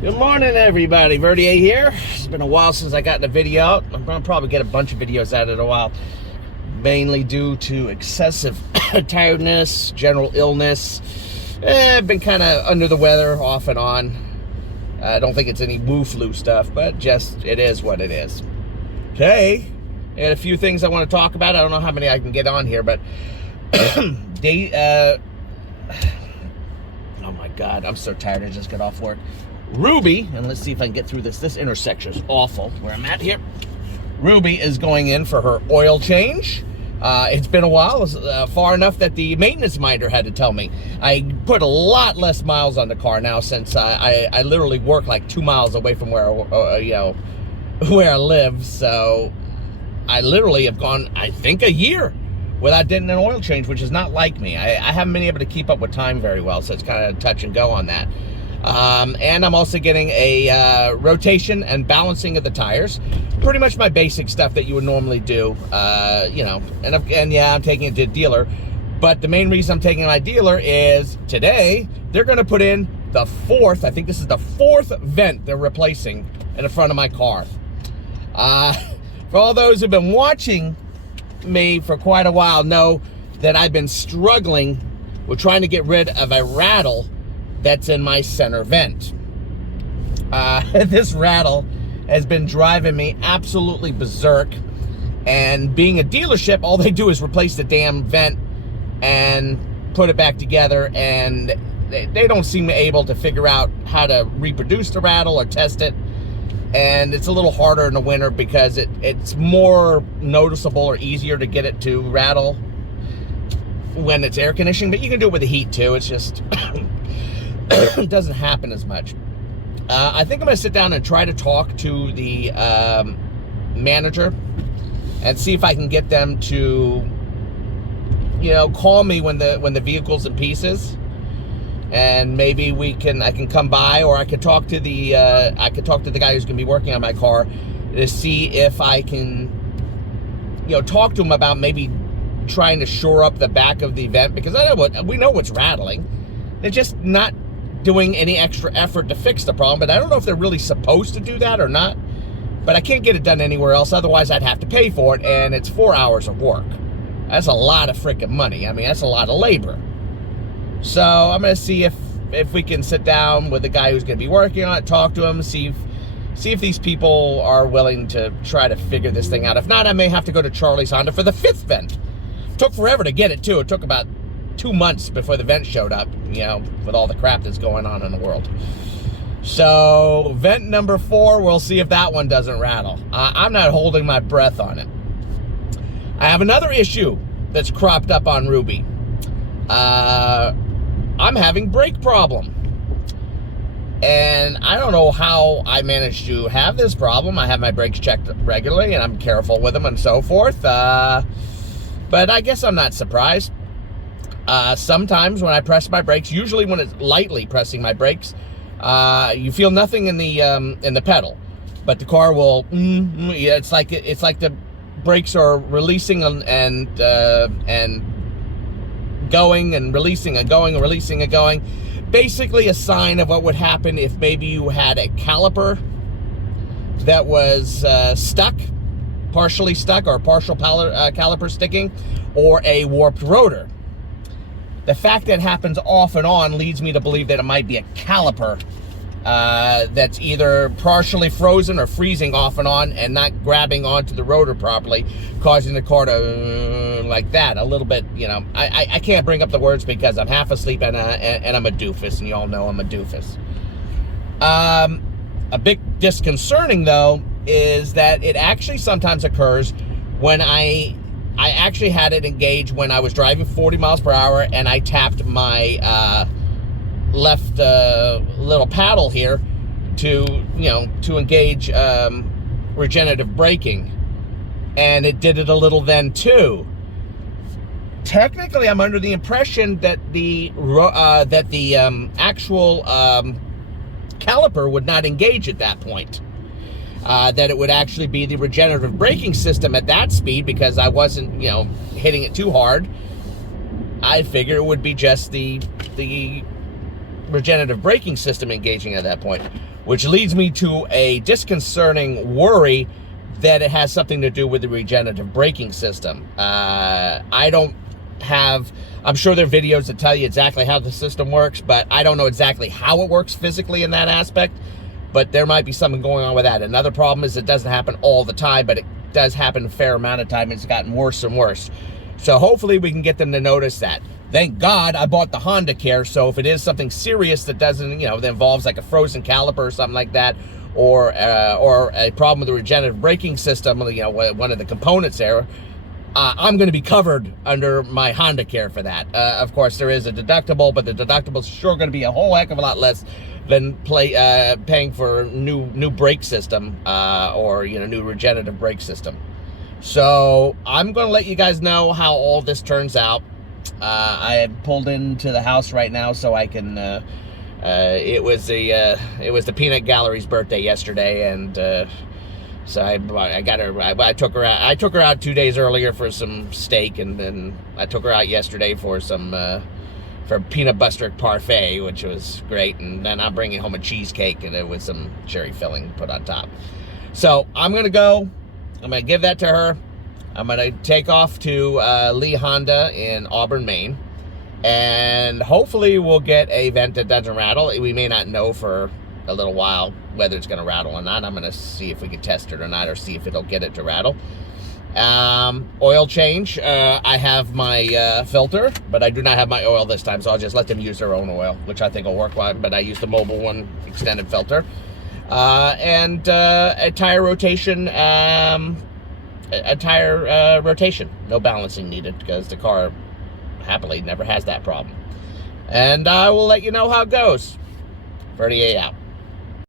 Good morning, everybody. Verdier here. It's been a while since I got the video out. I'm going to probably get a bunch of videos out in a while, mainly due to excessive tiredness, general illness. I've been kind of under the weather off and on. I don't think it's any woo-flu stuff, but just it is what it is. Today, I got a few things I want to talk about. I don't know how many I can get on here, but oh my God, I'm so tired. I just got off work. Ruby, and let's see if I can get through this. This intersection is awful where I'm at here. Ruby is going in for her oil change. It's been a while, far enough that the maintenance minder had to tell me. I put a lot less miles on the car now since I literally work like 2 miles away from where where I live. So I literally have gone, I think, a year without getting an oil change, which is not like me. I haven't been able to keep up with time very well, so it's kind of touch and go on that. And I'm also getting a rotation and balancing of the tires. Pretty much my basic stuff that you would normally do, and yeah, I'm taking it to a dealer. But the main reason I'm taking it to my dealer is today they're going to put in the fourth, I think this is the fourth vent they're replacing in the front of my car. For all those who've been watching me for quite a while know that I've been struggling with trying to get rid of a rattle that's in my center vent. This rattle has been driving me absolutely berserk, and being a dealership, all they do is replace the damn vent and put it back together, and they don't seem able to figure out how to reproduce the rattle or test it. And it's a little harder in the winter because it's more noticeable or easier to get it to rattle when it's air conditioning, but you can do it with the heat too. It's just it doesn't happen as much. I think I'm going to sit down and try to talk to the manager and see if I can get them to, call me when the vehicle's in pieces, and maybe I can come by, or I could talk to the guy who's going to be working on my car to see if I can, talk to him about maybe trying to shore up the back of the vent, because we know what's rattling. They're just not doing any extra effort to fix the problem, but I don't know if they're really supposed to do that or not. But I can't get it done anywhere else, otherwise I'd have to pay for it, and it's 4 hours of work. That's a lot of freaking money. I mean, that's a lot of labor. So I'm going to see if we can sit down with the guy who's going to be working on it, talk to him, see if these people are willing to try to figure this thing out. If not, I may have to go to Charlie's Honda for the fifth vent. Took forever to get it too. It took about 2 months before the vent showed up, with all the crap that's going on in the world. So vent number 4, we'll see if that one doesn't rattle. I'm not holding my breath on it. I have another issue that's cropped up on Ruby. I'm having brake problem. And I don't know how I managed to have this problem. I have my brakes checked regularly, and I'm careful with them and so forth. But I guess I'm not surprised. Sometimes when I press my brakes, usually when it's lightly pressing my brakes, you feel nothing in the pedal, but the car will. Yeah, it's like the brakes are releasing and going and releasing and going and releasing and going. Basically, a sign of what would happen if maybe you had a caliper that was stuck, partially stuck, or partial caliper sticking, or a warped rotor. The fact that it happens off and on leads me to believe that it might be a caliper that's either partially frozen or freezing off and on and not grabbing onto the rotor properly, causing the car to like that a little bit. I can't bring up the words because I'm half asleep and I'm a doofus, and you all know I'm a doofus. A bit disconcerting though is that it actually sometimes occurs when I actually had it engaged when I was driving 40 miles per hour, and I tapped my left little paddle here to engage regenerative braking, and it did it a little then too. Technically, I'm under the impression that the actual caliper would not engage at that point. That it would actually be the regenerative braking system at that speed, because I wasn't, hitting it too hard. I figured it would be just the regenerative braking system engaging at that point, which leads me to a disconcerting worry that it has something to do with the regenerative braking system. I'm sure there are videos that tell you exactly how the system works, but I don't know exactly how it works physically in that aspect, but there might be something going on with that. Another problem is it doesn't happen all the time, but it does happen a fair amount of time. It's gotten worse and worse. So hopefully we can get them to notice that. Thank God I bought the Honda Care, so if it is something serious that doesn't, that involves like a frozen caliper or something like that, or a problem with the regenerative braking system, one of the components there, I'm going to be covered under my Honda Care for that. Of course, there is a deductible, but the deductible is sure going to be a whole heck of a lot less than paying for new brake system or new regenerative brake system. So I'm going to let you guys know how all this turns out. I have pulled into the house right now so I can. It was the Peanut Gallery's birthday yesterday, and so I took her out. I took her out 2 days earlier for some steak, and then I took her out yesterday for some for peanut butter parfait, which was great. And then I'm bringing home a cheesecake, and it was some cherry filling put on top. So I'm gonna go. I'm gonna give that to her. I'm gonna take off to Lee Honda in Auburn, Maine. And hopefully we'll get a vent that doesn't rattle. We may not know for a little while whether it's going to rattle or not. I'm going to see if we can test it or not, or see if it'll get it to rattle. Oil change. I have my filter, but I do not have my oil this time, so I'll just let them use their own oil, which I think will work well, but I use the Mobile One extended filter. And a tire rotation. Rotation. No balancing needed, because the car happily never has that problem. And I will let you know how it goes. 38 out.